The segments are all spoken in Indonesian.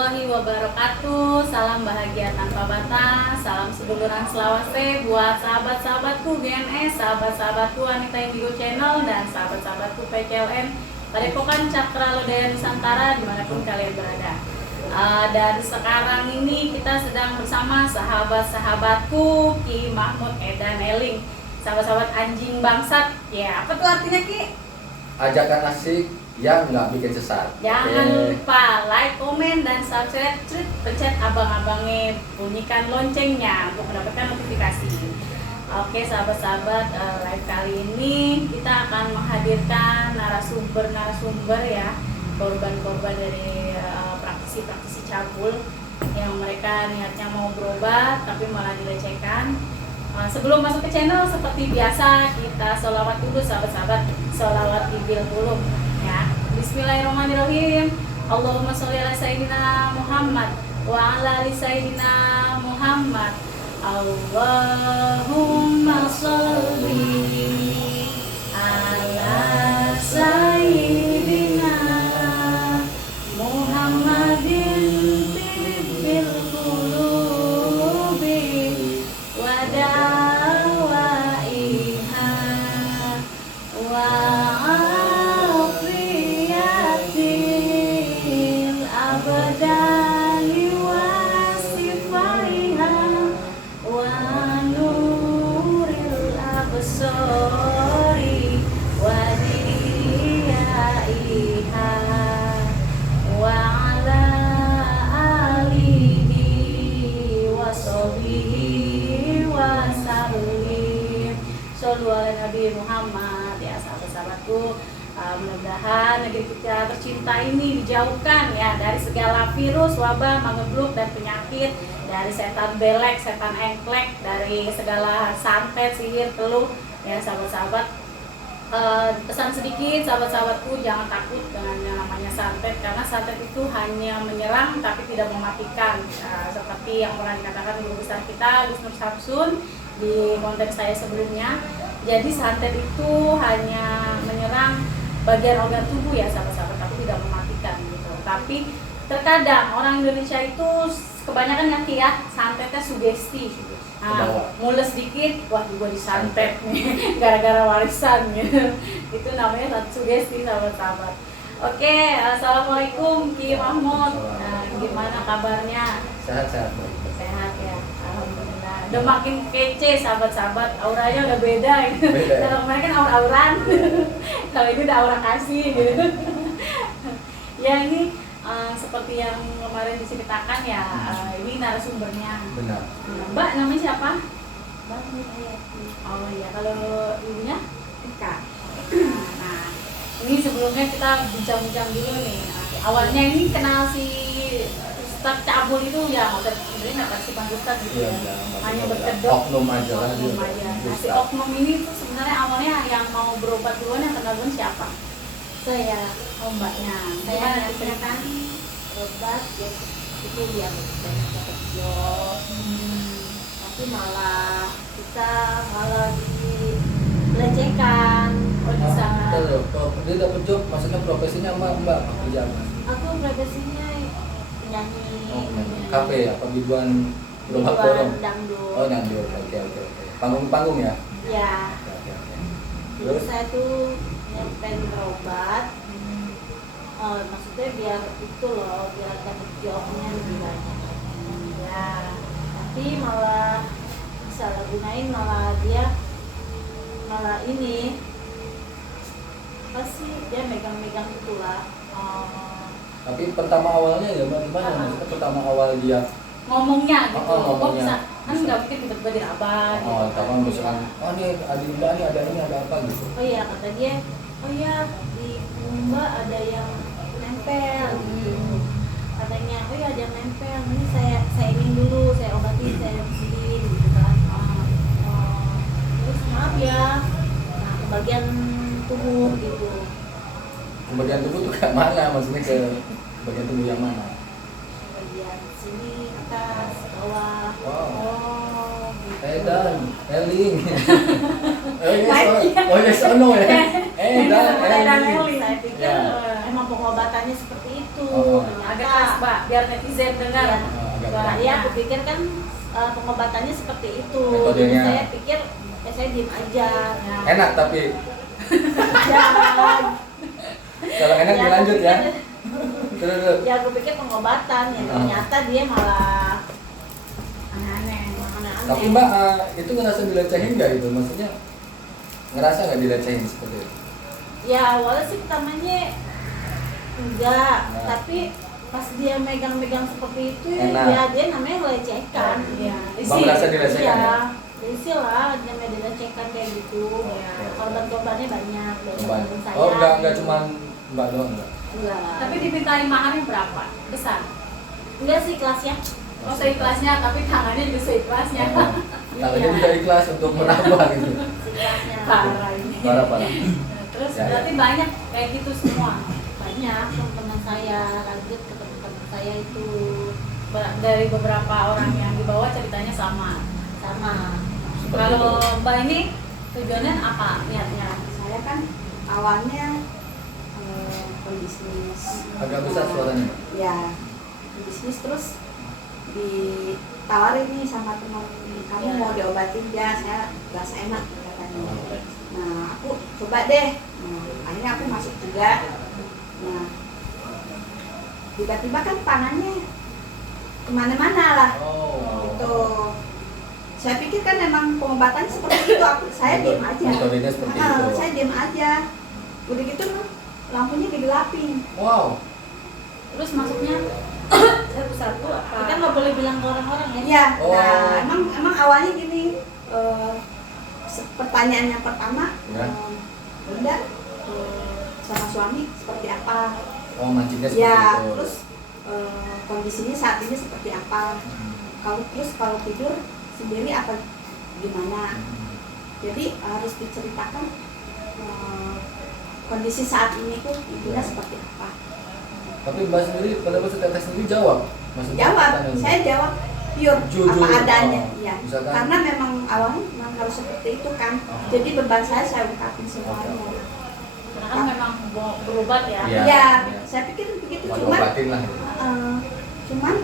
warahmatullahi wabarakatuh. Salam bahagia tanpa batas. Salam seduluran selawase buat sahabat-sahabatku GNS, sahabat-sahabatku Wanita Indigo Channel, dan sahabat-sahabatku PCLN Padepokan Cakra Lodaya Nusantara dimanapun kalian berada. Dan sekarang ini kita sedang bersama sahabat-sahabatku Ki Mahmud Edan Eling, sahabat-sahabat anjing bangsat. Ya, apa tuh artinya Ki? Ajakan asik yang nggak bikin sesat. Jangan lupa like, komen, dan subscribe. Pencet abang-abangnya, bunyikan loncengnya untuk mendapatkan notifikasi. Oke sahabat-sahabat, live kali ini kita akan menghadirkan narasumber ya, korban-korban dari praktisi-praktisi cabul yang mereka niatnya mau berobat tapi malah dilecehkan. Sebelum masuk ke channel, seperti biasa kita sholawat dulu sahabat-sahabat, sholawat ibil dulu ya. Bismillahirrahmanirrahim. Allahumma sholli ala sayyidina Muhammad wa ala ali sayyidina Muhammad. Allahumma sholli ala sayyidina Muhammadin tibbil qulubi wa dawaiha wa afiyatil abdani wa sifaiha wa nuril absari wa diyaiha wa ala alihi wa sahbihi wa sallim. Shollu ala Nabi Muhammad. Ya sahabat-sahabatku, mudah-mudahan negeri kita tercinta ini dijauhkan ya dari segala virus, wabah, mengebluk, dan penyakit, dari setan belek, setan engklek, dari segala santet, sihir, teluh ya sahabat-sahabat. Pesan sedikit sahabat-sahabatku, jangan takut dengan yang namanya santet, karena santet itu hanya menyerang tapi tidak mematikan. Seperti yang pernah dikatakan guru besar kita Gus Nur Samsun di konten saya sebelumnya. Jadi santet itu hanya menyerang bagian organ tubuh ya sahabat-sahabat, tapi tidak mematikan gitu. Tapi terkadang orang Indonesia itu kebanyakan ngerti ya, santetnya sugesti. Mules dikit, wah gue disantet nih gara-gara warisan gitu. Itu namanya sugesti sahabat-sahabat. Oke, assalamualaikum Ki Mahmud. Gimana kabarnya? Sehat-sehat. Sehat ya, alhamdulillah. Udah makin kece sahabat-sahabat, auranya udah beda gitu. Kalau kemarin kan aura-auran, kalau ini udah aura kasih gitu. Ya ini seperti yang kemarin diceritakan ya, ini narasumbernya. Benar. Mbak namanya siapa? Mbak Nurhayati. Oh iya, kalau ibunya? Eka. Nah, ini sebelumnya kita bincang-bincang dulu nih. Awalnya ini kenal si Ustadz cabul itu ya, sebenarnya nggak partisipasi Ustadz gitu ya, hanya berkedok. Oknum aja lah. Oknum aja. Nah, si oknum ini tuh sebenarnya awalnya yang mau berobat duluan, yang kenal duluan siapa? Saya, Mbaknya. saya kan berobat ya, itu yang banyak dapat job, tapi malah kita malah dilecehkan. Oh di sana. Dia dapat job, maksudnya profesinya Mbak kerja apa? Aku profesinya penyanyi, Kafe apa biduan berobat biduan borong? dangdut. Oh dangdut, oke. Panggung ya? Ya, Oke. jadi Terus? saya tuh pengen berobat. Maksudnya biar itu loh, biar dapat jobnya lebih banyak. Ya, tapi malah salah gunain, malah dia malah ini apa sih, dia megang-megang itulah. Tapi pertama awalnya ya gimana? Maksudnya pertama awal dia Ngomongnya gitu. ngomongnya. Bisa kan nggak mungkin tiba-tiba dirabah gitu. Tapi misalkan, nih adik Mbak nih ada ini ada apa gitu. Oh iya, kata dia, oh iya di Mbak ada yang nempel gitu. Katanya, oh iya ada yang nempel, ini saya ingin dulu, saya obati, saya bersihin gitu kan. Terus maaf ya, nah ke bagian tubuh gitu. Bagian tubuh tuh kayak mana? Maksudnya ke bagian tubuh yang mana? Bagian sini, atas, bawah. Wow. Oh gitu. Edan, Eling. Oh yes, oh no ya. Edan, Edan Eling. Eling. Saya pikir Ya. emang pengobatannya seperti itu. Oh. Agak keras Mbak, biar netizen dengar. Iya. agak Wah. Nah, ya aku pikir kan pengobatannya seperti itu. Metodenya. Jadi saya pikir saya diem aja. Ya. enak tapi Jangan. kalau enak Ya, dilanjut aku ya. pikir- Terus. Ya aku pikir pengobatan, ya ternyata dia malah Aneh-aneh. aneh-aneh. Tapi Mbak itu ngerasa dilecehin nggak itu? Maksudnya ngerasa nggak dilecehin seperti itu? Ya awalnya sih pertamanya enggak, Nah. tapi pas dia megang-megang seperti itu Enak. ya dia namanya melecehkan. Iya. Bang merasa dilecehkan ya? Iya, risih lah namanya dilecehkan kayak gitu. Iya. Korban-korbannya banyak dari Mbak. teman saya. Oh enggak cuman Mbak doang enggak? Enggak. Tapi dimintain maharnya berapa? Besar. Enggak sih kelasnya. Oh seikhlasnya, tapi tangannya juga seikhlasnya. Tangannya juga ikhlas untuk menambah gitu. Si kelasnya. Parah ini. Parah. Terus Ya, ya. berarti banyak kayak gitu semua. Banyak teman saya lanjut ke teman-teman saya itu Dari beberapa orang yang dibawa ceritanya sama. sama. Seperti Kalau itu. Mbak ini tujuannya apa niatnya? Saya kan awalnya pebisnis. Agak besar suaranya Mbak. Ya, pebisnis terus ditawarin nih sama teman, kamu Ya. mau diobatin ya, saya rasa enak katanya. Nah, aku coba deh. Nah, akhirnya aku masuk juga. Nah, tiba-tiba kan tangannya kemana-mana lah. Oh. Gitu. Saya pikir kan memang pengobatan seperti itu. Saya diam aja. Metodenya seperti itu. Saya diam aja. Udah gitu lampunya digelapin. Wow. Terus masuknya satu-satu apa? Kita nggak boleh bilang ke orang-orang ya. Iya. Oh. Nah, emang awalnya gini. Pertanyaan yang pertama, Ya. Bunda sama suami seperti apa? Oh mancingnya seperti Ya, itu. terus kondisinya saat ini seperti apa? Kalau tidur sendiri apa gimana? Jadi harus diceritakan kondisi saat ini tuh ibunya seperti apa. Tapi Mbak sendiri pada pas tes sendiri jawab. Maksudnya Jawab, pertanyaan saya jawab pure Jujur. apa adanya. Oh, Ya. misalkan- Karena memang awalnya memang harus seperti itu kan. Oh. Jadi beban saya ungkapin semuanya. Oke. Karena kan memang berobat ya. Iya. Ya, Iya. saya pikir begitu Mau cuman diobatin lah. Gitu. cuman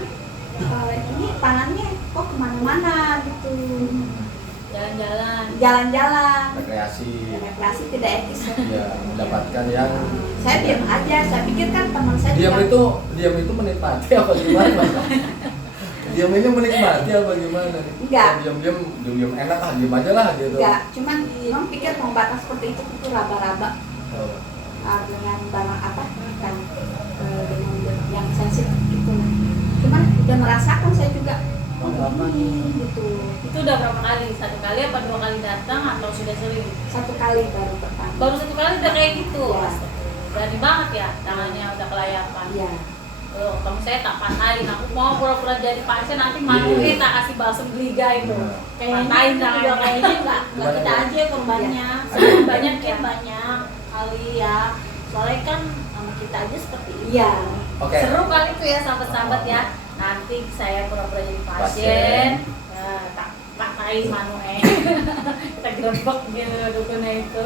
ini tangannya kok kemana-mana gitu, Jalan-jalan. jalan-jalan, Rekreasi. tidak etis. Ya mendapatkan yang Saya diam aja, saya pikir kan teman saya diam juga- itu menikmati apa gimana? Diam ini menikmati apa gimana? Enggak. Diam enak lah, diam aja lah gitu. enggak, cuman memang pikir pengobatan seperti itu raba-raba Oh. dengan barang apa kan dengan yang sensitif gitu. Cuman udah merasakan saya juga oh Apa ini gitu. Itu udah berapa kali? Satu kali apa dua kali datang atau sudah sering? Satu kali baru pertama. Baru satu kali udah kayak gitu. Iya. Berani banget ya, tangannya udah kelayapan. Iya. Loh, kamu saya tak patahin, aku mau pura-pura jadi pasien nanti maluin tak kasih balsem geliga itu. Iya. Kayaknya Patahin itu juga tangannya. kayaknya nggak kita Gimana? aja korbannya. Iya. Banyak Banyak kan ya? banyak kali ya. Soalnya kan sama kita aja seperti itu. Iya. Oke. Seru kali tuh ya sahabat-sahabat ya. Nanti saya pura-pura jadi Pasien. pasien, ya, tak patahin manuel. Kita gerebek gitu dukunnya itu.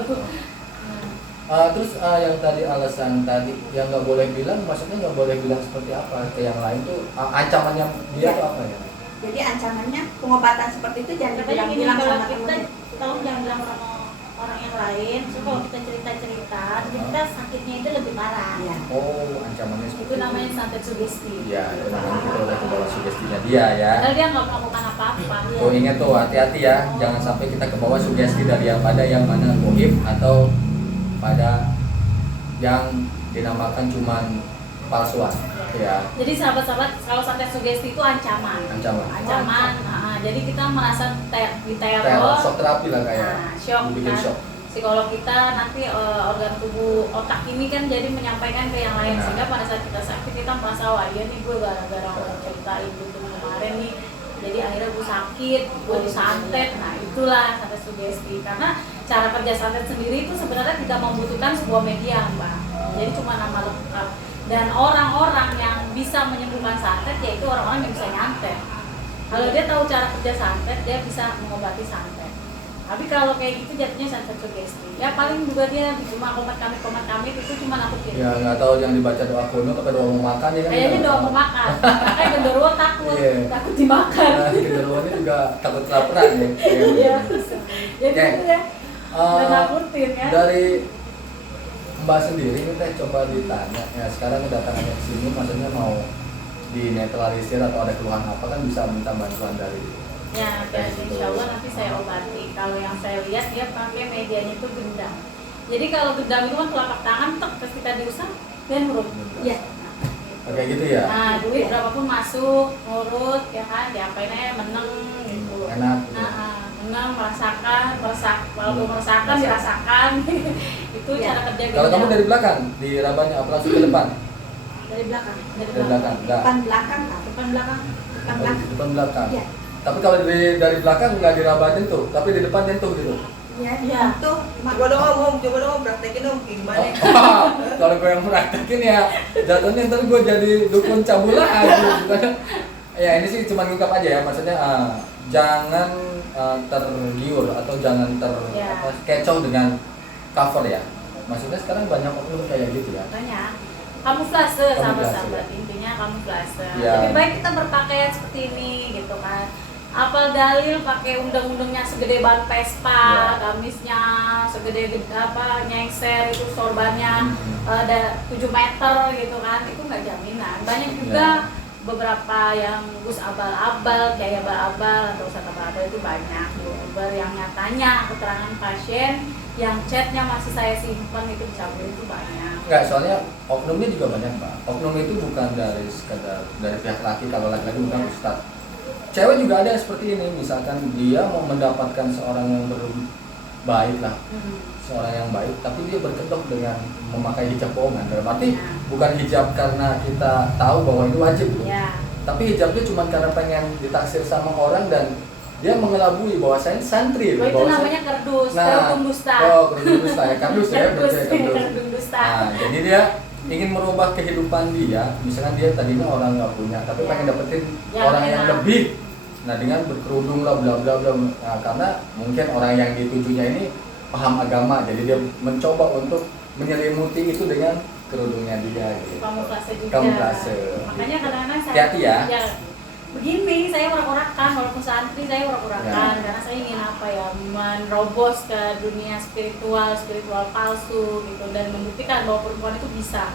Terus yang tadi alasan tadi yang nggak boleh bilang, maksudnya nggak boleh bilang seperti apa ke yang lain tuh ancamannya dia tuh apa ya? Jadi ancamannya pengobatan seperti itu jangan Katanya gini, bilang kalau sama kita temen. tahu jangan bilang sama orang yang lain. So kalau kita cerita-cerita, kita sakitnya itu lebih parah. Iya. Oh ancamannya seperti Itu namanya santet sugesti. Iya, namanya kita udah ke bawah sugestinya dia ya. Padahal dia nggak melakukan apa-apa. Tuh ingat tuh hati-hati ya, jangan sampai kita ke bawah sugesti dari yang pada yang mana goib atau pada yang dinamakan cuman palsuan ya, Jadi sahabat-sahabat, kalau santet sugesti itu ancaman. ancaman. Ancaman. Jadi kita merasa Teror, diteror. shock terapi lah kayak. Nah, shock Bikin kan. shock. Psikolog kita nanti organ tubuh otak ini kan jadi menyampaikan ke yang lain, Benar. sehingga pada saat kita sakit kita merasa wah iya nih gue gara-gara orang ceritain gitu kemarin nih, jadi akhirnya gue sakit, gue disantet. Nah itulah santet sugesti, karena cara kerja santet sendiri itu sebenarnya tidak membutuhkan sebuah media mbak, jadi cuma nama lengkap, dan orang-orang yang bisa menyembuhkan santet yaitu orang-orang yang bisa nyantet. Kalau dia tahu cara kerja santet, dia bisa mengobati santet. Tapi kalau kayak gitu jatuhnya sangat sugesti. Ya paling juga dia cuma komat kami itu cuma aku kirim. Ya nggak tahu yang dibaca doa kuno atau doa mau makan ya kan? Kayaknya doa mau makan. Makanya genderuwo takut, Iya. takut dimakan. Nah, genderuwonya juga takut kelaparan ya. Iya. Jadi Oke. gitu ya. Dan nakutin ya. Dari Mbak sendiri kita coba ditanya ya, sekarang kedatangannya ke sini maksudnya mau dinetralisir atau ada keluhan apa kan bisa minta bantuan dari Ya, dan insya Allah nanti saya obati. Kalau yang saya lihat dia pakai medianya itu gendam. Jadi kalau gendam itu kan telapak tangan, tek, terus kita diusap, dan huruf. Iya. Oke gitu ya. Nah, duit berapapun masuk, ngurut, ya kan, diapain aja, meneng gitu. Enak gitu. Meneng, walaupun merasakan, dirasakan. Itu Ya. cara kerja Kalau kamu gendam. dari belakang dirabanya apa langsung ke depan? Dari belakang. Dari Dari belakang. Enggak. Depan belakang Kak. Depan belakang. Depan belakang. Depan belakang. Iya. Tapi kalau dari belakang nggak diraba nyentuh, tapi di depan nyentuh gitu. Iya. Iya. Itu Coba dong om, coba dong om, praktekin om, kayak gimana? Oh, kalau gue yang praktekin ya jatuhnya ntar gue jadi dukun cabula aja. Ya ini sih cuma ngungkap aja ya, maksudnya jangan tergiur atau jangan Ya. kecoh dengan cover ya. Maksudnya sekarang banyak oknum kayak gitu ya. Makanya kamuflase, Kamuflase, sahabat-sahabat, ya. intinya kamuflase. Ya. Lebih baik kita berpakaian seperti ini gitu kan. Apal dalil pakai undang-undangnya segede ban Vespa, Ya. gamisnya segede apa nyengser itu sorbannya Hmm. ada 7 meter gitu kan, itu nggak jaminan. Banyak juga Ya. beberapa yang gus abal-abal, kayak abal-abal atau ustadz abal-abal itu banyak youtuber yang nyatanya keterangan pasien yang chatnya masih saya simpan itu dicabut itu banyak. Enggak, soalnya oknumnya juga banyak Pak. Oknum itu bukan dari sekadar dari pihak laki, kalau laki-laki bukan ustad. Cewek juga ada yang seperti ini, misalkan dia mau mendapatkan seorang yang baik lah, seorang yang baik, tapi dia berkedok dengan memakai hijab bohongan. Dalam arti Ya. bukan hijab karena kita tahu bahwa itu wajib, loh. Ya, Tapi hijabnya cuma karena pengen ditaksir sama orang dan dia mengelabui bahwa saya santri, oh, itu bahwa namanya kerdus, kerudung dusta. Oh, kerudung dusta ya, kardus ya, Kerdus, berarti ya, kardus. kerudung dusta. Nah, jadi dia ingin merubah kehidupan dia, misalkan dia tadinya orang nggak punya, tapi Ya. pengen dapetin Yang orang yang enak. lebih. Nah, dengan berkerudung lah, bla bla bla. Nah, karena mungkin orang yang ditujunya ini paham agama, jadi dia mencoba untuk menyelimuti itu dengan kerudungnya dia. Gitu. Kamuflase juga. Kamuflase. Makanya kadang-kadang saya Hati-hati ya. begini saya urak-urakan, walaupun santri saya urak-urakan Ya. karena saya ingin apa ya, menerobos ke dunia spiritual palsu gitu, dan membuktikan bahwa perempuan itu bisa.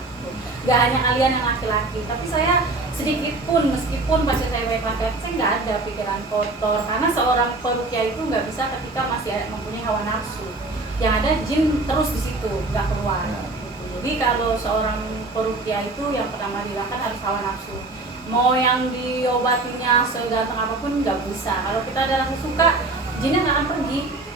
Gak hanya kalian yang laki-laki, tapi saya sedikit pun, meskipun pasien saya baik laki-laki, saya nggak ada pikiran kotor, karena seorang perukia itu nggak bisa ketika masih ada mempunyai hawa nafsu. Yang ada jin terus di situ, nggak keluar. Ya. Gitu. Jadi kalau seorang perukia itu yang pertama dilakukan harus hawa nafsu. Mau yang diobatinya seganteng apapun nggak bisa. Kalau kita ada rasa suka, jinnya nggak akan pergi, gitu.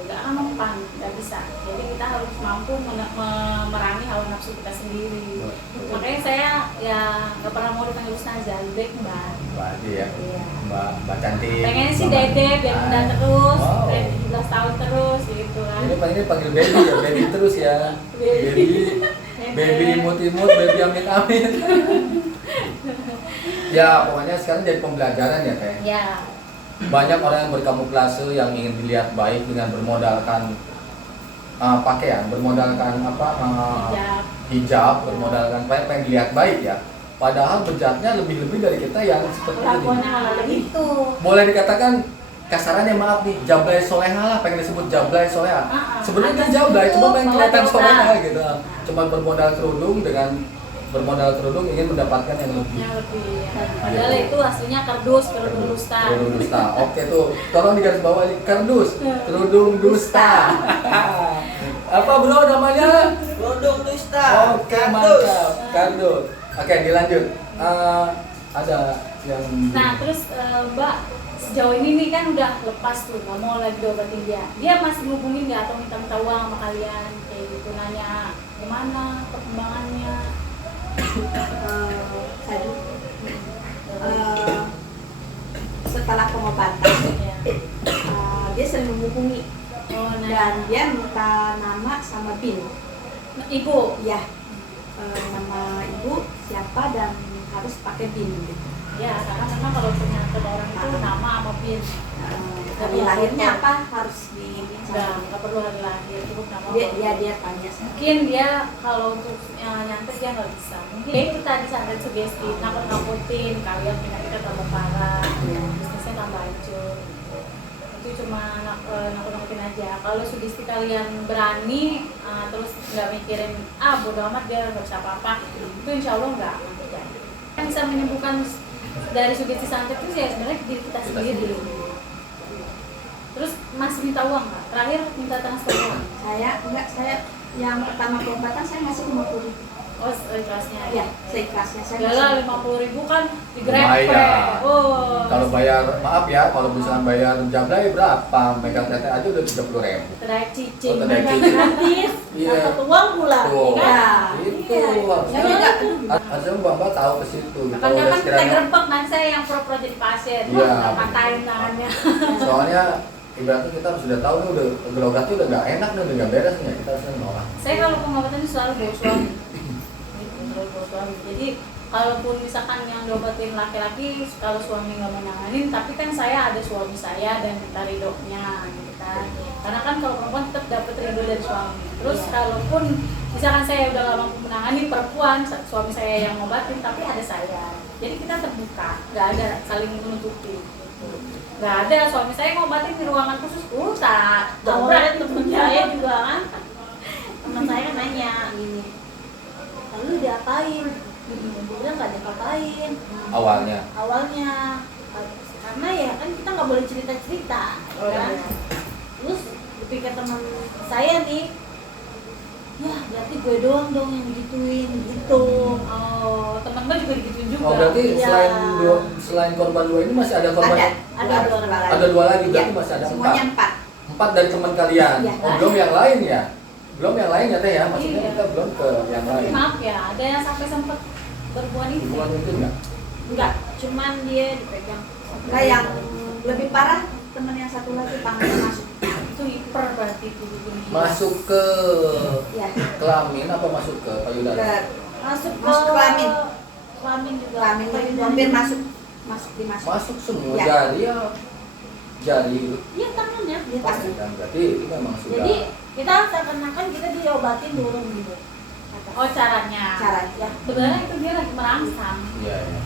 Nggak akan mempan, nggak bisa. Jadi kita harus mampu memerangi hawa nafsu kita sendiri. Makanya saya ya nggak pernah mau dipanggil ustazah, lebih baik mbak. Mbak Adi ya, Iya. Mbak cantik. Pengen sih Mbak- dede biar muda Ah. terus, Wow. biar 17 tahun terus gitu kan. Ini panggil baby ya, baby terus ya. Baby imut-imut, baby amit-amit. Ya pokoknya sekarang jadi pembelajaran ya kayak. Ya, Banyak orang yang berkamuflase yang ingin dilihat baik dengan bermodalkan pakaian, bermodalkan apa hijab. hijab, bermodalkan pengen dilihat baik ya. Padahal bejatnya lebih-lebih dari kita yang seperti ini. Kelakuannya malah lebih. itu. Boleh dikatakan kasarannya maaf nih, jablay soleha lah, pengen disebut jablay soleha. Sebenarnya dia jablay, cuma pengen kelihatan soleha gitu. Cuma bermodal kerudung ingin mendapatkan yang lebih. Yang lebih ya. Padahal itu aslinya kerdus, kerudung dusta. Kerudung dusta. Oke tuh, tolong digaris bawahi kardus, kerudung dusta. Apa bro namanya? Produk dusta. Oke mantap, kardus. Oke dilanjut. Ada yang Nah terus Mbak, sejauh ini nih kan udah lepas tuh, nggak mau lagi diobatin dia. Dia masih ngubungin nggak atau minta uang sama kalian kayak gitu, nanya gimana perkembangannya? Tadi setelah pengobatan Ya. dia sering menghubungi Oh, dan nah, dia minta nama sama bin. ibu. Ya, nama ibu siapa dan harus pakai bin gitu. Ya, karena memang kalau ternyata orang itu nama sama pin. Hari lahirnya apa harus nggak perlu hari lahir, cukup nama dia tanya sih. mungkin dia kalau untuk nyantet dia nggak bisa, mungkin ya itu tadi santet sugesti, nakut-nakutin kalian penyakitnya tambah parah, bisnisnya tambah hancur gitu. Itu cuma nakut-nakutin aja. Kalau sugesti kalian berani terus nggak mikirin bodo amat dia nggak bisa apa-apa, itu insya Allah nggak akan terjadi. Yang bisa menyembuhkan dari sugesti santet itu ya sebenarnya diri kita sendiri. Terus masih minta uang nggak? Terakhir minta transfer uang? Saya yang pertama pengobatan saya masih 50.000. Oh, ikhlasnya Ya, seikhlasnya saya. Segala 50.000 kan digrepek. Lumayan. Oh. Kalau bayar, maaf ya, kalau misalnya bayar jablay berapa? Megang tete aja udah 30.000. Kedai cicing, Oh, kedai mereka cicing. gratis, Iya. dapat uang pula, Tuh, ya kan? itu Iya. harusnya harusnya Mbak tahu ke situ. Kita Kan udah kita sekiranya, grebek kan saya yang pura-pura jadi pasien, Iya. patahin tangannya. soalnya ibaratnya kita sudah tahu nih udah gelogatnya udah nggak enak nih, udah nggak beres nih, kita harusnya nolak. Saya kalau pengobatan itu selalu bawa suami. Gitu, selalu bawa suami. Jadi kalaupun misalkan yang diobatin laki-laki, kalau suami nggak mau nanganin, tapi kan saya ada suami saya dan minta ridhonya gitu kan. Karena kan kalau perempuan tetap dapat ridho dari suami. Terus kalaupun misalkan saya udah nggak mampu menangani perempuan, suami saya yang ngobatin, tapi ada saya. Jadi kita terbuka, nggak ada saling menutupi. Gitu. Nggak ada, suami saya ngobatin di ruangan khusus, tak Awalnya temen saya juga kan, teman saya kan nanya gini, lalu diapain? Dia bilang nggak diapain Awalnya. awalnya, karena ya kan kita nggak boleh cerita-cerita, Oh, kan? iya. Terus dipikir teman saya nih, ya berarti gue doang dong yang digituin gitu. Oh, temen gue juga digituin juga. Oh berarti Iya. selain korban dua ini masih ada korban? Ada dua lagi. Ada dua lagi, berarti Iya, masih ada semuanya 4. Empat dari teman kalian. Iya. Oh belum yang lain ya? Belum yang lain ya teh ya? Maksudnya Iya. kita belum ke yang Tapi lain. maaf ya, ada yang sampai sempat berbuat itu. Hubungan itu enggak? Enggak, cuman dia dipegang. Nah, yang lebih parah teman yang satu lagi tangannya masuk. Itu hiper berarti itu dunia. Masuk ke Ya, kelamin apa masuk ke payudara? ke Masuk Masuk kelamin. Kelamin juga. kelamin hampir masuk dimasuk. Masuk semua Ya. jari ya. Jari gitu. Iya tangannya. Dia Pasti tangan. kan berarti itu memang sudah. Jadi kita seakan-akan kita diobatin dulu gitu. Oh caranya. Caranya. Ya, sebenarnya itu dia lagi merangsang. Iya ya.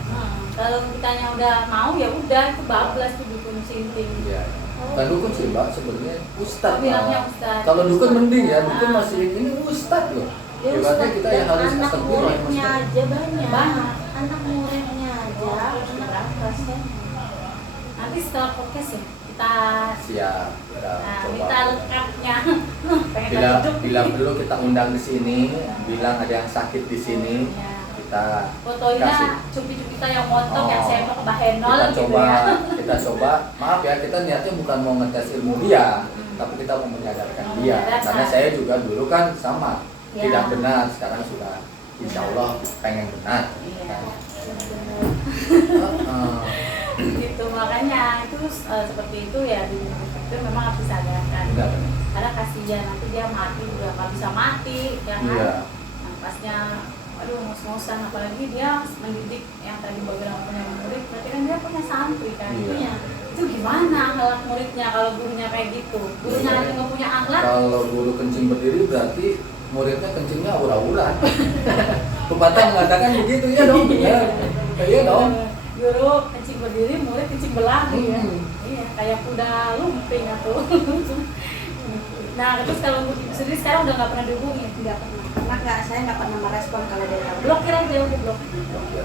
Kalau kitanya udah mau ya udah itu bablas tuh dukun sinting. Iya. Bukan dukun sih mbak, sebenarnya ustad. Bilangnya Malah. ustad. Kalau dukun mending ya, dukun Ah. masih ini ustad loh. Dia Ibaratnya ustad kita dan yang harus anak astagfirullah ya muridnya ustad. aja banyak. Banyak. Anak muridnya aja. Anak pasien. Nanti setelah podcast ya kita Siap. Kita coba. minta lengkapnya. Pengen Bila hidup. bila perlu kita undang di sini, bilang ada yang sakit di sini, Ya. kita Fotonya kasih. cupi-cupi kita yang motok yang Oh. saya mau ke Bahenol Kita gitu coba, ya. kita coba. Maaf ya, kita niatnya bukan mau ngetes ilmu dia, tapi kita mau menyadarkan dia. Menyadarkan. Karena saya juga dulu kan sama, Ya. tidak benar. Sekarang sudah, insya Allah pengen benar. Iya. Heeh. Gitu makanya itu seperti itu ya di itu memang harus disadarkan. Benar. Karena kasihan nanti dia mati juga nggak bisa mati ya kan. Iya. Nah, pasnya aduh ngos-ngosan apalagi dia mendidik yang tadi bilang punya murid berarti kan dia punya santri kan. Iya. Itu gimana akhlak muridnya kalau gurunya kayak gitu, gurunya Iya. nanti nggak punya akhlak. Kalau guru kencing berdiri berarti muridnya kencingnya aura-aura. Pepatah mengatakan begitu ya dong. Ya. Iya dong. Guru kencing berdiri, murid kencing berlari ya. Hmm. Iya, kayak kuda lumping atau. Nah, terus kalau ibu sendiri sekarang udah nggak pernah dihubungi. Enggak pernah. Karena saya nggak pernah merespon kalau dia tahu. Blokir aja udah blok. Ya.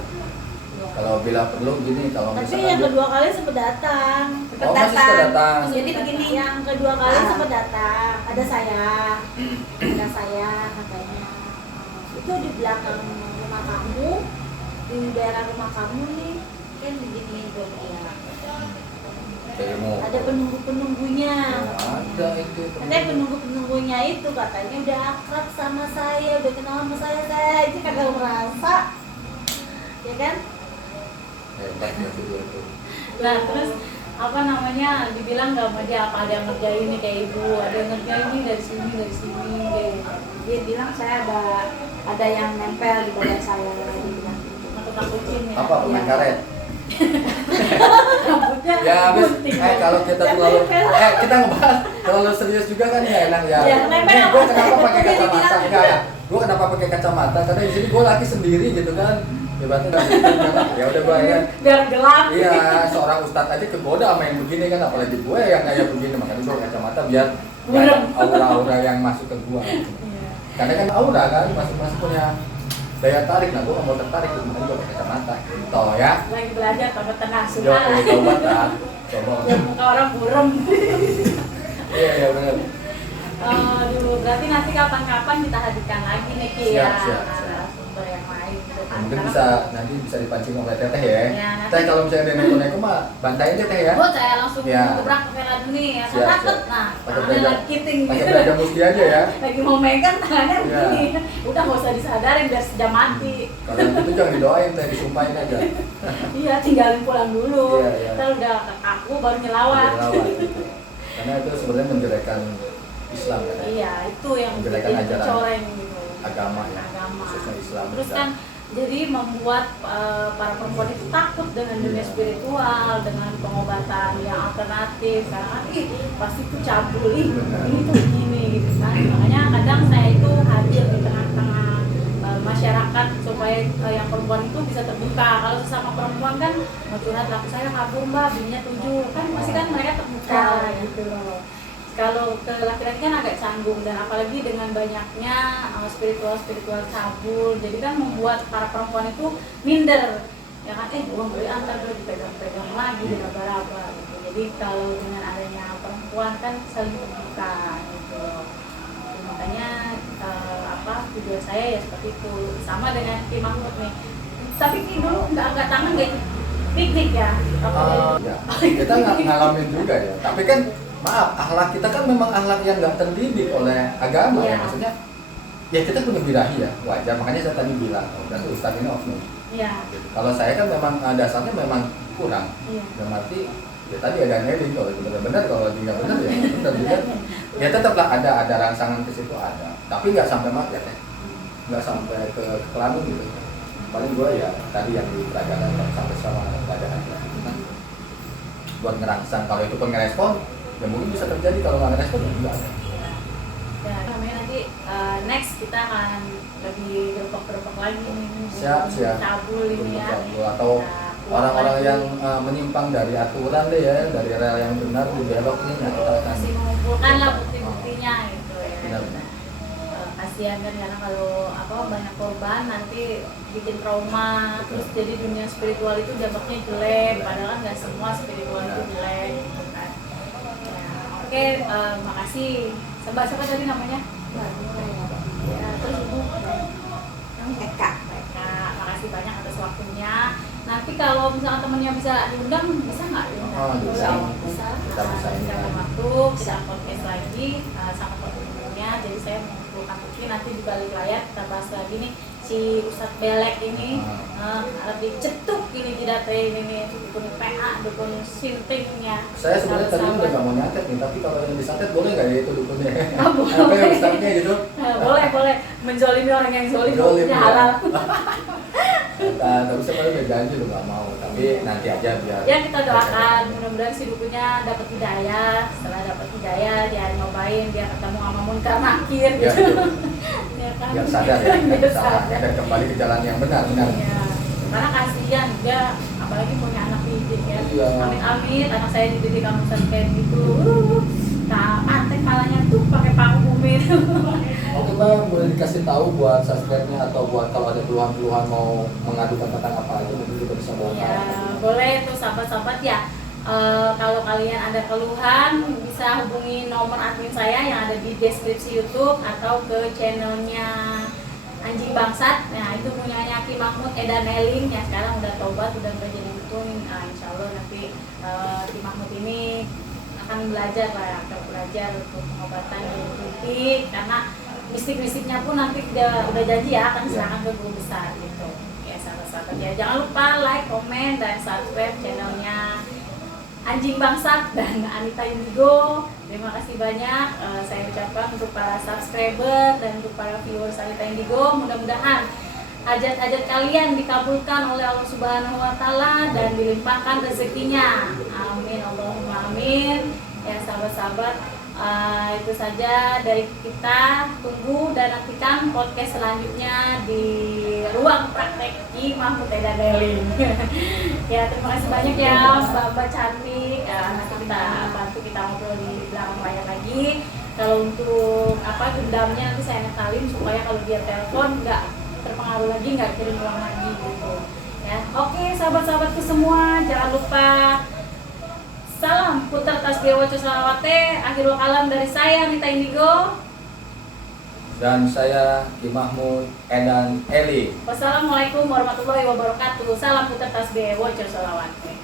Kalau bila perlu gini, kalau Tapi misalkan yang dia- kedua kali sempat datang. Oh, masih sudah datang. Jadi begini, Yang kedua kali Ah. sempat datang. Ada saya katanya. Itu di belakang rumah kamu, di daerah rumah kamu nih, kan begini ya. ilmu. Ada penunggu-penunggunya. Ada itu. Katanya penunggu-penunggunya itu katanya udah akrab sama saya, udah kenal sama saya aja kagak merasa. Ya kan? Hebat ya itu. Nah, terus apa namanya dibilang nggak sama dia apa ada yang ngerjain nih kayak ibu, ada yang ngerjain nih dari sini gitu. Dia bilang saya ada yang nempel di badan saya. Dia bilang gitu. Nakut-nakutin ya. Apa pemain Iya. karet? rambutnya Ya habis, gunting. kalau kita terlalu, kita ngebahas terlalu serius juga kan nggak enak ya. Ya, nempel. Gue kenapa pakai Jadi kacamata? bilang- Enggak, gue kenapa pakai kacamata? Karena di sini gue laki sendiri gitu kan. Ibaratnya nggak gitu, ya udah gue ya. Biar gelap. Iya, seorang ustadz aja kegoda sama yang begini kan, apalagi gue yang kayak begini, makanya gue kacamata biar nggak ada aura-aura yang masuk ke gue. Gitu. Iya. Karena kan aura kan masing-masing punya daya tarik, nah gue nggak mau tertarik, makanya gue pakai kacamata. Toh ya. Lagi belajar tobat tenang Yo, suka. coba kan, coba. Biar muka orang burem. Iya benar. Aduh, berarti nanti kapan-kapan kita hadirkan lagi nih Ki Siap, ya siap. sumber yang lain gitu kan. Mungkin Karena- bisa nanti bisa dipancing oleh teteh ya. Ya, nanti- Teh kalau misalnya dia neko-neko mah bantayin teteh ya. Oh, saya langsung Ya. gebrak ke Vela dulu nih ya. Siap, Kan takut siap. nah. Pakai Tangannya belajar- lagi kiting Pakai gitu. belajar musti aja ya. Lagi mau megang tangannya Ya. begini. Udah nggak usah disadarin biar sejam mati. Kalau itu jangan didoain teh, disumpahin aja. Iya, tinggalin pulang dulu. Iya, iya. Ntar udah aku baru nyelawat. Dirawat gitu. Karena itu sebenarnya menjelekan Islam kan. ya. Iya, itu yang Menjelekan jadi ajaran mencoreng gitu. Agama ya. Agama. Khususnya Islam. Terus Dan- kan jadi membuat para perempuan itu takut dengan dunia Iya. spiritual, dengan pengobatan yang alternatif. Karena kan, ih pasti itu cabul, ih Benar. ini tuh begini gitu kan. Makanya kadang saya itu hadir di tengah-tengah masyarakat supaya yang perempuan itu bisa terbuka. Kalau sesama perempuan kan mau curhat, laku saya kabur mbak, bininya 7 kan masih kan mereka terbuka gitu loh. Kalau ke laki-laki kan agak canggung, dan apalagi dengan banyaknya spiritual cabul, jadi kan membuat para perempuan itu minder ya kan, uang beli antar gue dipegang-pegang lagi diraba-raba gitu. Jadi kalau dengan adanya perempuan kan saling terbuka gitu loh. Makanya tujuan saya ya seperti itu, sama dengan Ki Mahmud nih. Tapi Ki dulu nggak tangan nggak ikut piknik ya? Ya, kita ngalamin juga ya. Tapi kan maaf, akhlak kita kan memang akhlak yang nggak terdidik oleh agama ya. Iya. Maksudnya ya kita punya birahi ya, wajar. Makanya saya tadi bilang, berarti ustadz ini oknum. Iya. Kalau saya kan memang dasarnya memang kurang. Iya. Dalam arti ya tadi ada ngedit, kalau itu benar-benar, kalau lagi nggak benar ya benar juga. Ya tetaplah ada rangsangan ke situ ada. Tapi nggak sampai ya teh, nggak sampai ke kelamin gitu. Paling gue ya tadi yang di peradaban sampai sama peradaban gitu kan. Buat ngerangsang, kalau itu pun ngerespon, ya mungkin bisa terjadi. Kalau nggak ngerespon ya enggak ada. Ya, namanya nanti next kita akan lebih gerobak-gerobak lagi nih. Siap. Cabul ini ya. Cabul, atau Kita orang-orang lagi. yang menyimpang dari aturan deh ya, dari rel yang benar dibelok ini, nah kita akan Masih mengumpulkan lah bukti-buktinya gitu ya. Benar-benar. Kasihan kan, karena kalau banyak korban nanti bikin trauma, terus jadi dunia spiritual itu dampaknya jelek, padahal kan nggak semua spiritual itu jelek gitu kan. Ya, oke, makasih. Siapa tadi namanya? Ya, terus Ibu. Eka. Nah, makasih banyak atas waktunya. Nanti kalau misalnya temennya bisa diundang, bisa nggak diundang? Oh, bisa. Bisa. Bisa ini. Kita waktu, kita podcast lagi sama temennya. Jadi saya mengumpulkan bukti, nanti di balik layar kita bahas lagi nih si Ustadz Belek ini lebih cetuk ini tidak ini nih dukun PA, dukun sintingnya. Saya sebenarnya tadi Sahabat-sahabat. udah nggak mau nyatet nih, tapi kalau yang disantet boleh nggak ya itu dukunnya? Ah, boleh. Apa yang ustadznya gitu? boleh menjolimi orang yang zolim, Zolim, hukumnya ya. halal. Nah, tapi saya paling udah janji udah nggak mau, tapi nanti aja biar. Ya kita doakan mudah-mudahan si dukunya dapat hidayah. Setelah dapat hidayah dia nyobain, dia ketemu sama munkar nakir Ya, gitu. itu. Ya kan? Biar sadar ya, Biar biar salahnya sadar. dan kembali ke jalan yang benar. Iya. Karena kasihan dia, apalagi punya anak didik ya. Iya. Amit-amit anak saya dididik kamu kayak gitu. Antek palanya tuh pakai paku bumi. Oke Mbak, boleh dikasih tahu buat subscribe-nya atau buat kalau ada keluhan-keluhan mau mengadukan tentang apa aja, mungkin kita bisa bawa. Ya, boleh tuh sahabat-sahabat ya. Kalau kalian ada keluhan bisa hubungi nomor admin saya yang ada di deskripsi YouTube atau ke channelnya Anjing Bangsat. Nah itu punyanya Ki Mahmud Edan Eling yang sekarang udah tobat, udah jadi dukun. Insya Allah nanti Ki Mahmud ini akan belajar untuk pengobatan yang karena mistik-mistiknya pun nanti udah janji ya akan diserahkan ke guru besar gitu. Ya sahabat-sahabat ya, jangan lupa like, komen, dan subscribe channelnya Anjing Bangsat dan Anita Indigo. Terima kasih banyak saya ucapkan untuk para subscriber dan untuk para viewers Anita Indigo. Mudah-mudahan hajat-hajat kalian dikabulkan oleh Allah Subhanahu wa taala dan dilimpahkan rezekinya. Amin Allahumma amin. Ya sahabat-sahabat, itu saja dari kita. Tunggu dan nantikan podcast selanjutnya di ruang praktek Ki Mahmud Eda Deling. Ya terima kasih banyak ya Mbak cantik. Nanti kita bantu kita ngobrol di belakang layar lagi. Kalau untuk dendamnya nanti saya nekalin supaya kalau dia telepon nggak terpengaruh lagi, nggak kirim uang lagi gitu. Ya, oke sahabat-sahabatku semua, jangan lupa salam putar tasbih waco salawate. Akhirul kalam dari saya Nita Indigo Dan saya Ki Mahmud Edan Eli. Wassalamualaikum warahmatullahi wabarakatuh. Salam putar tasbih waco salawate.